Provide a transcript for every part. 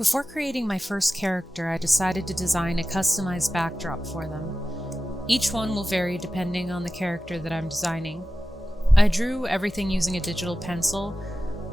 Before creating my first character, I decided to design a customized backdrop for them. Each one will vary depending on the character that I'm designing. I drew everything using a digital pencil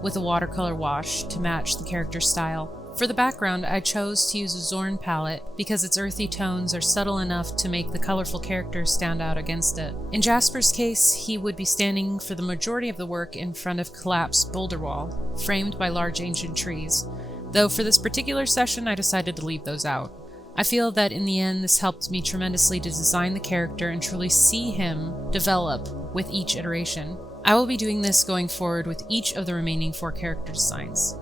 with a watercolor wash to match the character style. For the background, I chose to use a Zorn palette because its earthy tones are subtle enough to make the colorful characters stand out against it. In Jasper's case, he would be standing for the majority of the work in front of a collapsed boulder wall, framed by large ancient trees, though for this particular session I decided to leave those out. I feel that in the end this helped me tremendously to design the character and truly see him develop with each iteration. I will be doing this going forward with each of the remaining 4 character designs.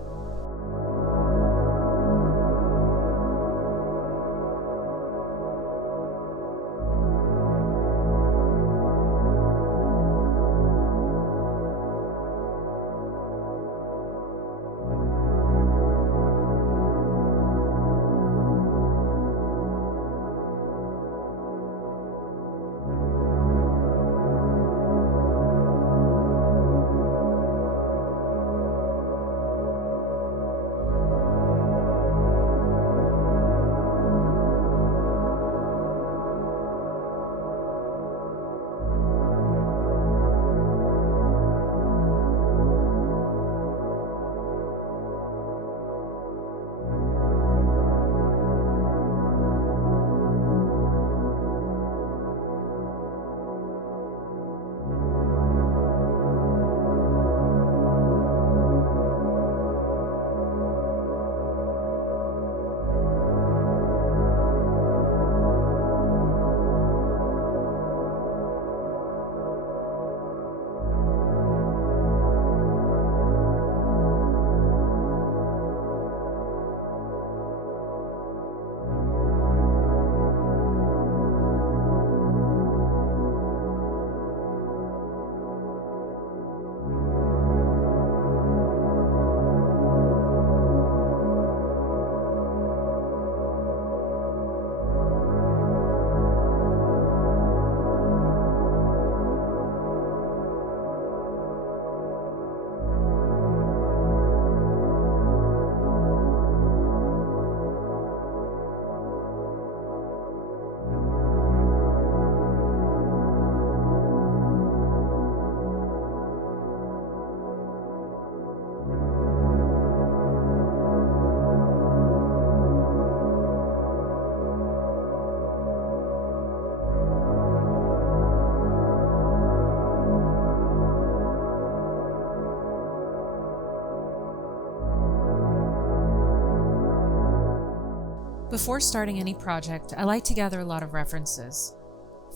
Before starting any project, I like to gather a lot of references.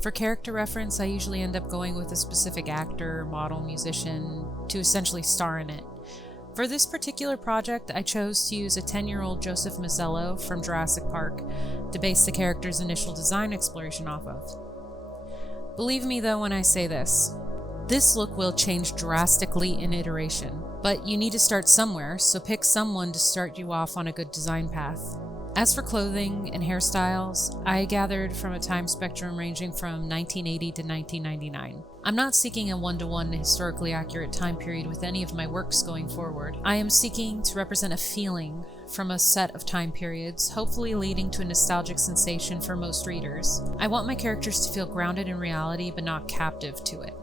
For character reference, I usually end up going with a specific actor, model, musician to essentially star in it. For this particular project, I chose to use a 10-year-old Joseph Mazzello from Jurassic Park to base the character's initial design exploration off of. Believe me though when I say this look will change drastically in iteration, but you need to start somewhere, so pick someone to start you off on a good design path. As for clothing and hairstyles, I gathered from a time spectrum ranging from 1980 to 1999. I'm not seeking a one-to-one historically accurate time period with any of my works going forward. I am seeking to represent a feeling from a set of time periods, hopefully leading to a nostalgic sensation for most readers. I want my characters to feel grounded in reality but not captive to it.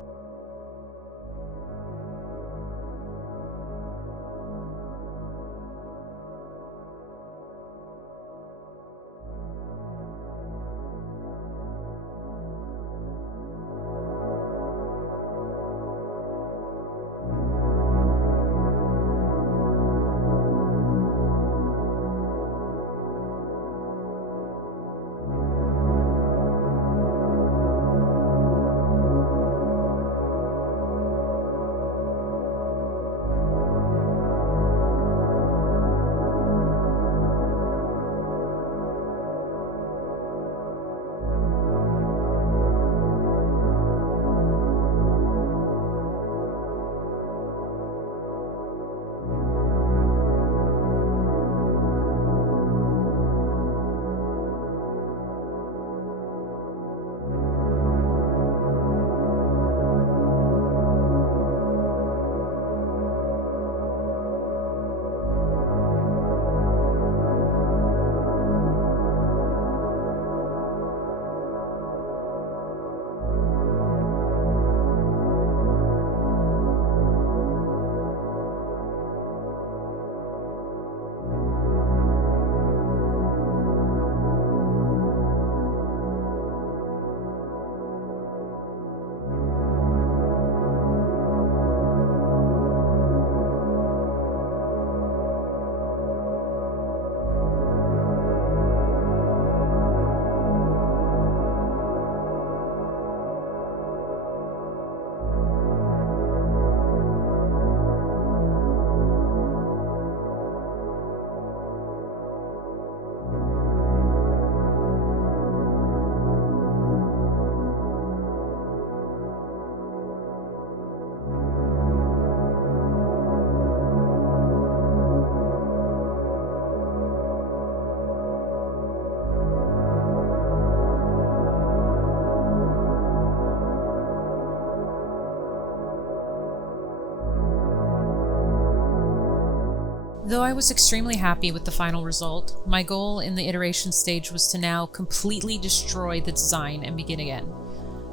Though I was extremely happy with the final result, my goal in the iteration stage was to now completely destroy the design and begin again.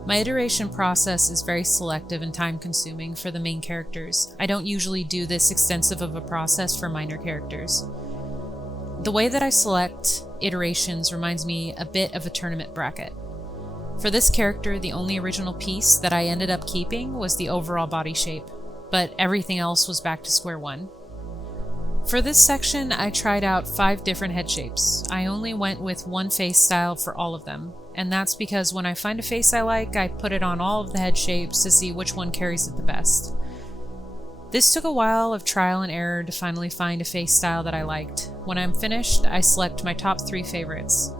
My iteration process is very selective and time-consuming for the main characters. I don't usually do this extensive of a process for minor characters. The way that I select iterations reminds me a bit of a tournament bracket. For this character, the only original piece that I ended up keeping was the overall body shape, but everything else was back to square one. For this section, I tried out 5 different head shapes. I only went with one face style for all of them, and that's because when I find a face I like, I put it on all of the head shapes to see which one carries it the best. This took a while of trial and error to finally find a face style that I liked. When I'm finished, I select my top 3 favorites.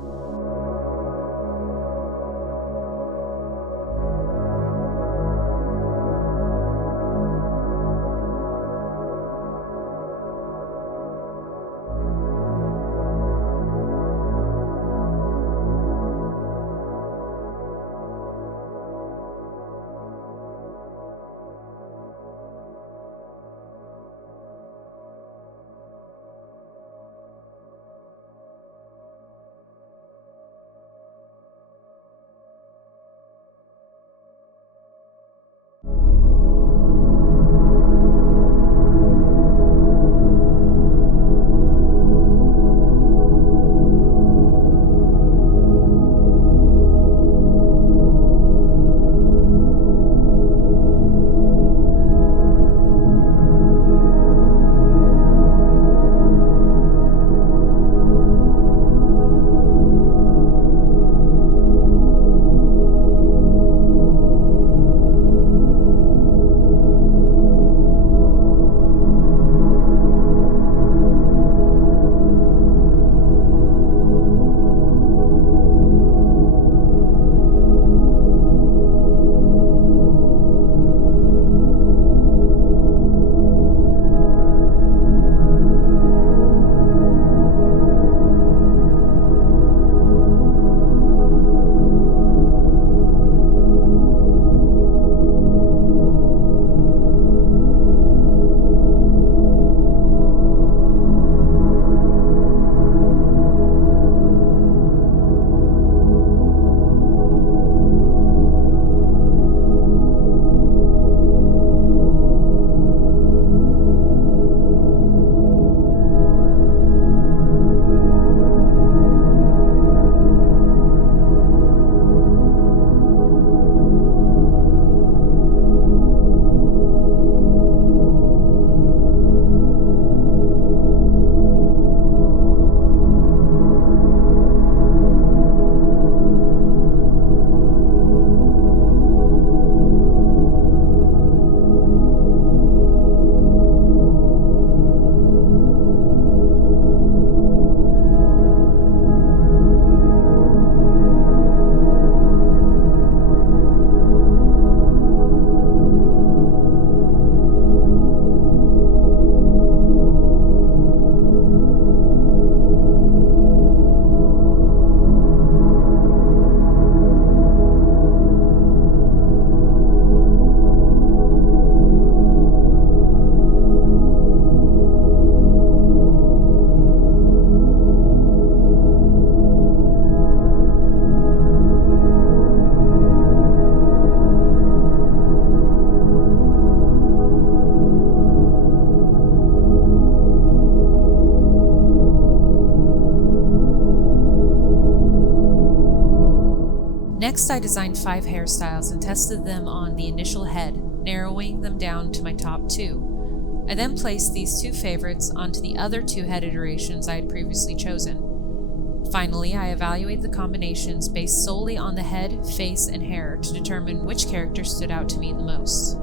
Next, I designed 5 hairstyles and tested them on the initial head, narrowing them down to my top 2. I then placed these 2 favorites onto the other 2 head iterations I had previously chosen. Finally, I evaluated the combinations based solely on the head, face, and hair to determine which character stood out to me the most.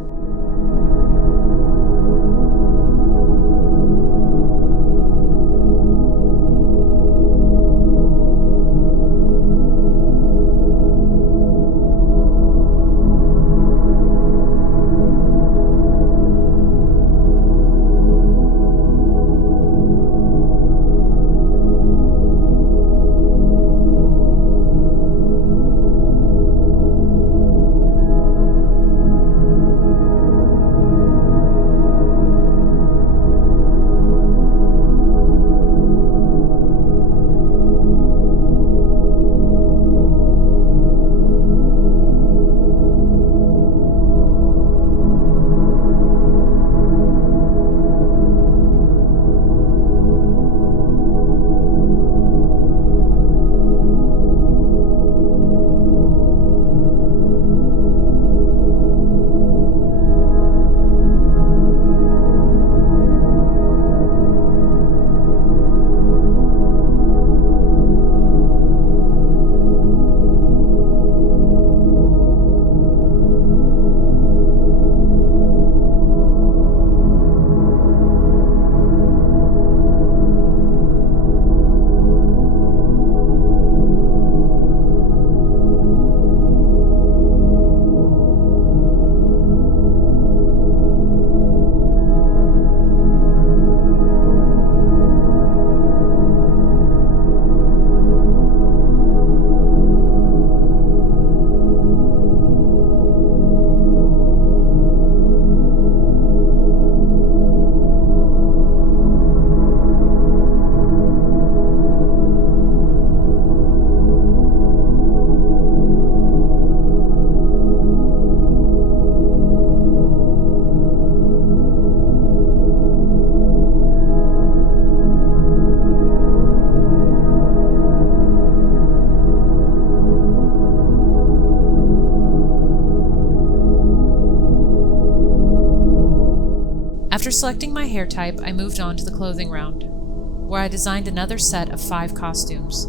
After selecting my hair type, I moved on to the clothing round, where I designed another set of 5 costumes.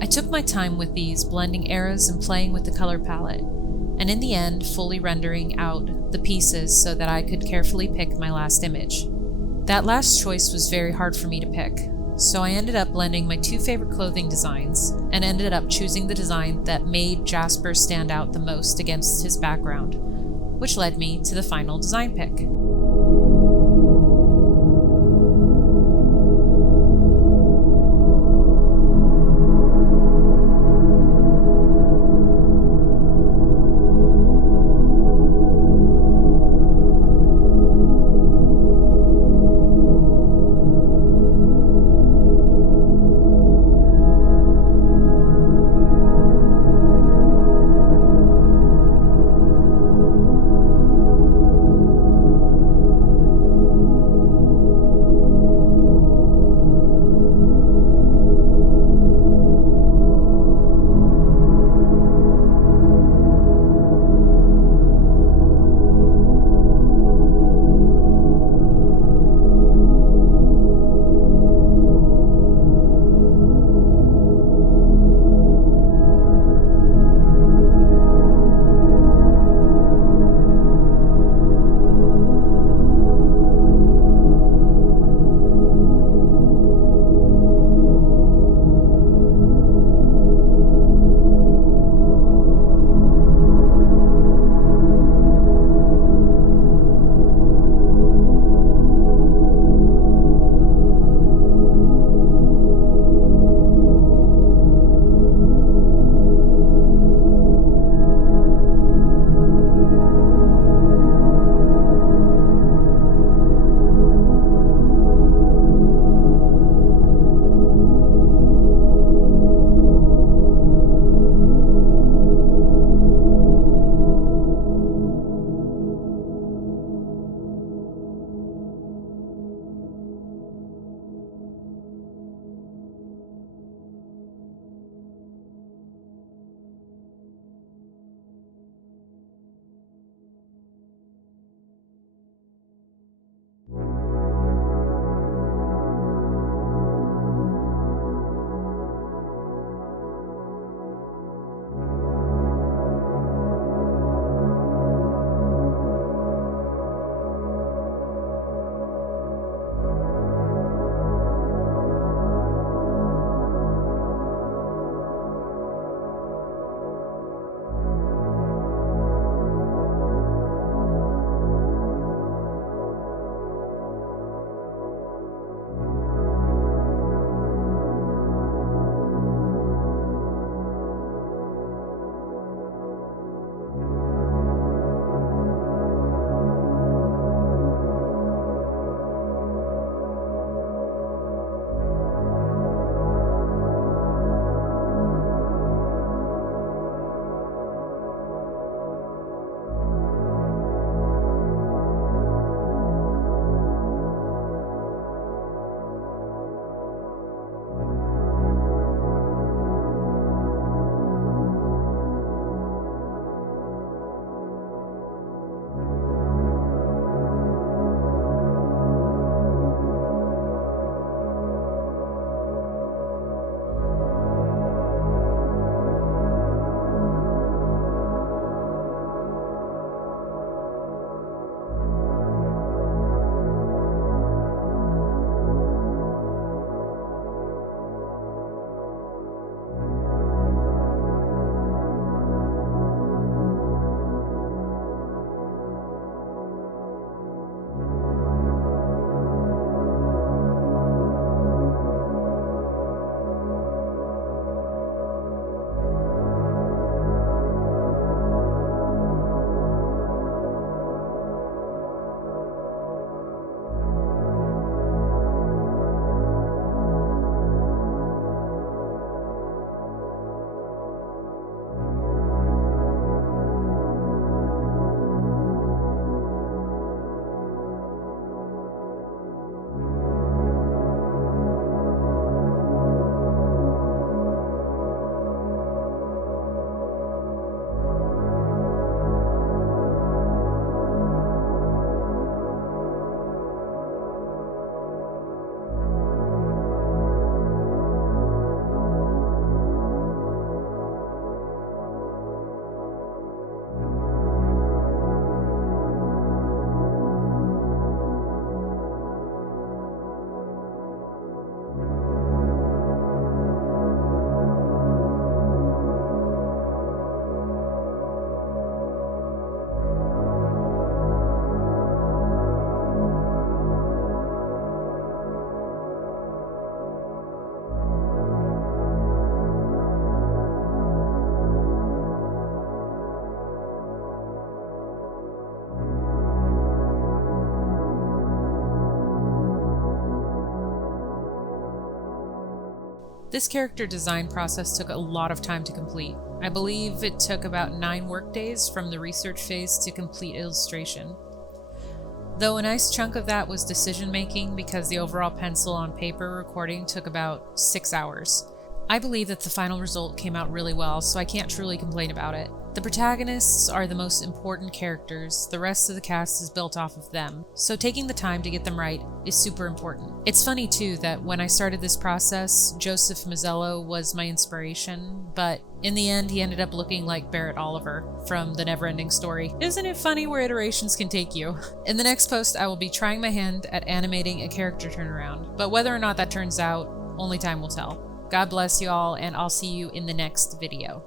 I took my time with these, blending eras and playing with the color palette, and in the end, fully rendering out the pieces so that I could carefully pick my last image. That last choice was very hard for me to pick, so I ended up blending my 2 favorite clothing designs and ended up choosing the design that made Jasper stand out the most against his background, which led me to the final design pick. This character design process took a lot of time to complete. I believe it took about 9 workdays from the research phase to complete illustration. Though a nice chunk of that was decision making because the overall pencil on paper recording took about 6 hours. I believe that the final result came out really well, so I can't truly complain about it. The protagonists are the most important characters, the rest of the cast is built off of them, so taking the time to get them right is super important. It's funny too that when I started this process, Joseph Mazzello was my inspiration, but in the end he ended up looking like Barrett Oliver from The Neverending Story. Isn't it funny where iterations can take you? In the next post I will be trying my hand at animating a character turnaround, but whether or not that turns out, only time will tell. God bless you all, and I'll see you in the next video.